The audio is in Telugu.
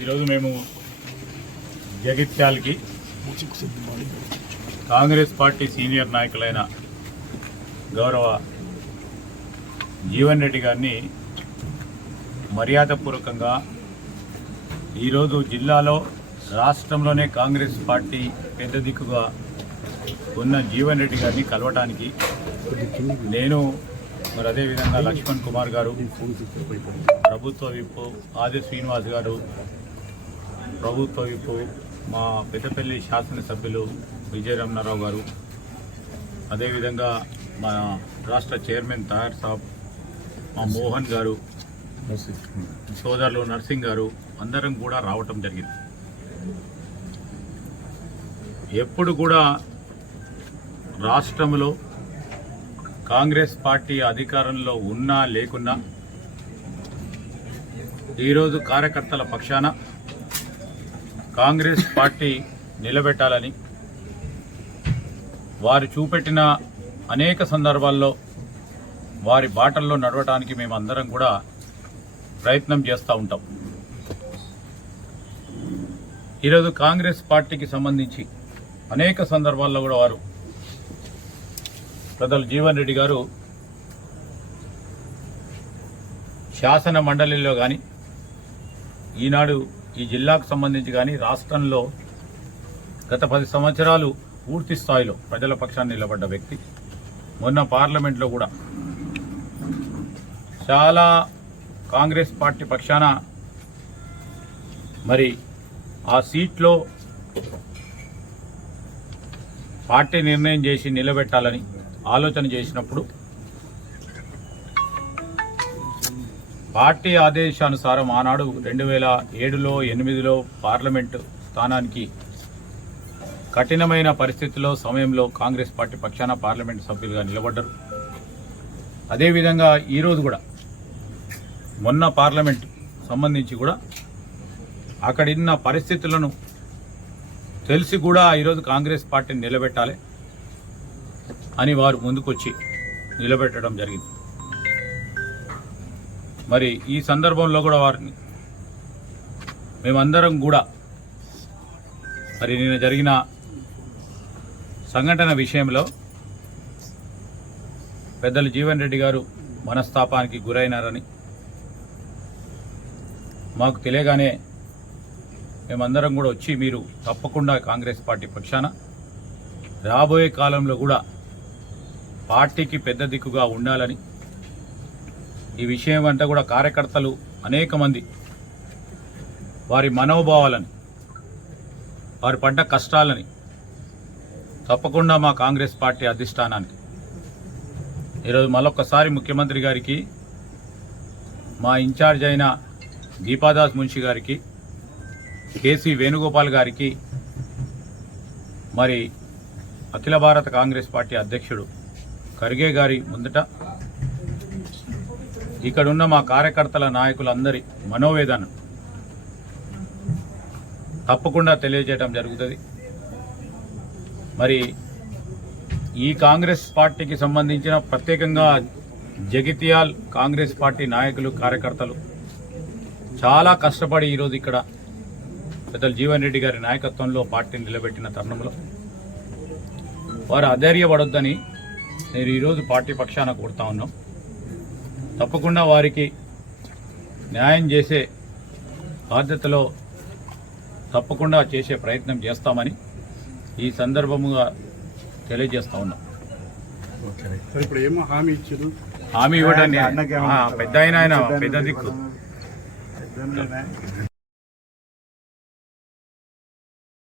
ఈరోజు మేము జగిత్యాలకి కాంగ్రెస్ పార్టీ సీనియర్ నాయకులైన గౌరవ జీవన్ రెడ్డి గారిని మర్యాదపూర్వకంగా ఈరోజు జిల్లాలో రాష్ట్రంలోనే కాంగ్రెస్ పార్టీ పెద్ద దిక్కుగా ఉన్న జీవన్ రెడ్డి గారిని కలవటానికి నేను మరి అదేవిధంగా లక్ష్మణ్ కుమార్ గారు, ప్రభుత్వ విప్పు ఆది శ్రీనివాస్ గారు, ప్రభుత్వ విప్పు మా పెద్దపల్లి శాసనసభ్యులు విజయరమణారావు గారు, అదేవిధంగా మా రాష్ట్ర చైర్మన్ తయార్ సాబ్, మా మోహన్ గారు, సోదరులు నర్సింగ్ గారు అందరం కూడా రావటం జరిగింది. ఎప్పుడు కూడా రాష్ట్రంలో కాంగ్రెస్ పార్టీ అధికారంలో ఉన్నా లేకున్నా ఈరోజు కార్యకర్తల పక్షాన కాంగ్రెస్ పార్టీ నిలబెట్టాలని వారు చూపెట్టిన అనేక సందర్భాల్లో వారి బాటల్లో నడవడానికి మేమందరం కూడా ప్రయత్నం చేస్తూ ఉంటాం. ఈరోజు కాంగ్రెస్ పార్టీకి సంబంధించి అనేక సందర్భాల్లో కూడా వారు పెద్దలు జీవన్ రెడ్డి గారు శాసన మండలిలో కానీ ఈనాడు ఈ జిల్లాకు సంబంధించి కానీ రాష్ట్రంలో గత 10 సంవత్సరాలు పూర్తి స్థాయిలో ప్రజల పక్షాన్ని నిలబడ్డ వ్యక్తి. మొన్న పార్లమెంట్లో కూడా చాలా కాంగ్రెస్ పార్టీ పక్షాన మరి ఆ సీట్లో పార్టీ నిర్ణయం చేసి నిలబెట్టాలని ఆలోచన చేసినప్పుడు పార్టీ ఆదేశానుసారం ఆనాడు 2007లో 2008లో పార్లమెంటు స్థానానికి కఠినమైన పరిస్థితుల్లో సమయంలో కాంగ్రెస్ పార్టీ పక్షాన పార్లమెంటు సభ్యులుగా నిలబడ్డారు. అదేవిధంగా ఈరోజు కూడా మొన్న పార్లమెంటు సంబంధించి కూడా అక్కడున్న పరిస్థితులను తెలిసి కూడా ఈరోజు కాంగ్రెస్ పార్టీని నిలబెట్టాలి అని వారు ముందుకొచ్చి నిలబెట్టడం జరిగింది. మరి ఈ సందర్భంలో కూడా వారిని మేమందరం కూడా మరి నిన్న జరిగిన సంఘటన విషయంలో పెద్దలు జీవన్ రెడ్డి గారు మనస్తాపానికి గురైనారని మాకు తెలియగానే మేమందరం కూడా వచ్చి మీరు తప్పకుండా కాంగ్రెస్ పార్టీ పక్షాన రాబోయే కాలంలో కూడా పార్టీకి పెద్ద దిక్కుగా ఉండాలని, ఈ విషయం అంతా కూడా కార్యకర్తలు అనేక మంది వారి మనోభావాలని, వారు పడ్డ కష్టాలని తప్పకుండా మా కాంగ్రెస్ పార్టీ అధిష్టానానికి ఈరోజు మరొకసారి ముఖ్యమంత్రి గారికి, మా ఇన్ఛార్జ్ అయిన దీపాదాస్ మున్షి గారికి, కేసీ వేణుగోపాల్ గారికి, మరి అఖిల భారత కాంగ్రెస్ పార్టీ అధ్యక్షుడు ఖర్గే గారి ముందట ఇక్కడున్న మా కార్యకర్తల నాయకులందరి మనోవేదన తప్పకుండా తెలియజేయడం జరుగుతుంది. మరి ఈ కాంగ్రెస్ పార్టీకి సంబంధించిన ప్రత్యేకంగా జగిత్యాల్ కాంగ్రెస్ పార్టీ నాయకులు, కార్యకర్తలు చాలా కష్టపడి ఈరోజు ఇక్కడ పెద్దలు జీవన్ రెడ్డి గారి నాయకత్వంలో పార్టీని నిలబెట్టిన తరుణంలో వారు అధైర్యపడొద్దని నేను ఈరోజు పార్టీ పక్షాన కోరుతా ఉన్నాం. తప్పకుండా వారికి న్యాయం చేసే బాధ్యతలో తప్పకుండా చేసే ప్రయత్నం చేస్తామని ఈ సందర్భముగా తెలియజేస్తా ఉన్నాం. హామీ ఇవ్వడానికి పెద్ద ఆయన పెద్ద దిక్కు.